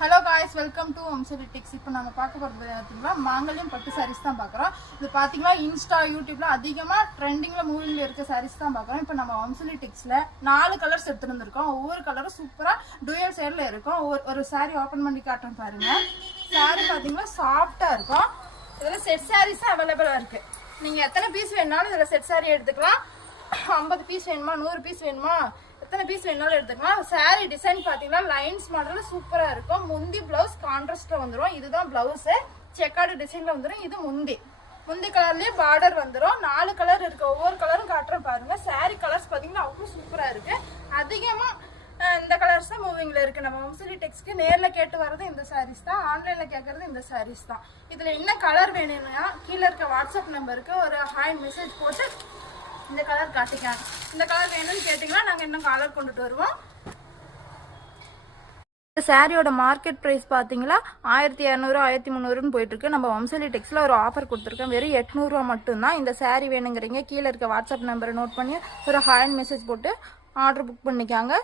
Hello guys, welcome to வம்சலிட்டிக்ஸ். இப்போ நம்ம பார்க்க போகிறது பார்த்தீங்கன்னா மாங்கல்யம் பட்டு சாரீஸ் தான் பார்க்குறோம். இது பார்த்தீங்கன்னா இன்ஸ்டா யூடியூப்ல அதிகமாக ட்ரெண்டிங்கில் மூவிங்கில் இருக்க சாரீஸ் தான் பார்க்குறோம். இப்போ நம்ம வம்சலிட்டிக்ஸில் 4 கலர்ஸ் எடுத்துகிட்டு வந்திருக்கோம். ஒவ்வொரு கலரும் சூப்பராக டூயல் சைடில் இருக்கும். ஒரு சாரீ ஓப்பன் பண்ணி காட்டுறோம் பாருங்க. சாரீ பார்த்தீங்கன்னா சாஃப்டாக இருக்கும். இதில் செட் சாரீஸ் தான் அவைலபிளாக இருக்குது. நீங்கள் எத்தனை பீஸ் வேணுனாலும் இதில் செட் சாரீ எடுத்துக்கலாம். 50 பீஸ் வேணுமா, 100 பீஸ் வேணுமா, எத்தனை பீஸ் வேணாலும் எடுத்துக்கலாம். சாரீ டிசைன் பார்த்தீங்கன்னா லைன்ஸ் மாடல் சூப்பராக இருக்கும். முந்தி பிளவுஸ் கான்ட்ராஸ்ட்ல வந்துடும். இதுதான் பிளவுஸு, செக்கார்டு டிசைன்ல வந்துடும். இது முந்தி கலர்லேயே பார்டர் வந்துடும். 4 கலர் இருக்கு. ஒவ்வொரு கலரும் காட்டுறேன் பாருங்க. சாரீ கலர்ஸ் பார்த்தீங்கன்னா அவ்வளோ சூப்பராக இருக்கு. அதிகமாக இந்த கலர்ஸ் தான் மூவிங்ல இருக்கு. நம்ம வம்சலிட்டிக்ஸ்க்கு நேரில் கேட்டு வர்றது இந்த சாரீஸ் தான், ஆன்லைன்ல கேட்கறது இந்த சாரீஸ் தான். இதுல என்ன கலர் வேணும்னா கீழே இருக்க வாட்ஸ்அப் நம்பருக்கு ஒரு ஹாய் மெசேஜ் போட்டு இந்த கலர் காட்டிக்காங்க. இந்த கலர் வேணும்னு கேட்டிங்கன்னா நாங்கள் இன்னும் கலர் கொண்டுட்டு வருவோம். இந்த சாரியோட மார்க்கெட் ப்ரைஸ் பார்த்தீங்களா 1200 1300ன்னு போயிட்டு இருக்கு. நம்ம வம்சலிட்டிக்ஸில் ஒரு ஆஃபர் கொடுத்துருக்கோம். வெறும் 800 ரூபா மட்டும்தான். இந்த சாரி வேணுங்கிறீங்க கீழே இருக்க வாட்ஸ்அப் நம்பரை நோட் பண்ணி ஒரு ஹாய் மெசேஜ் போட்டு ஆர்டர் புக் பண்ணிக்காங்க.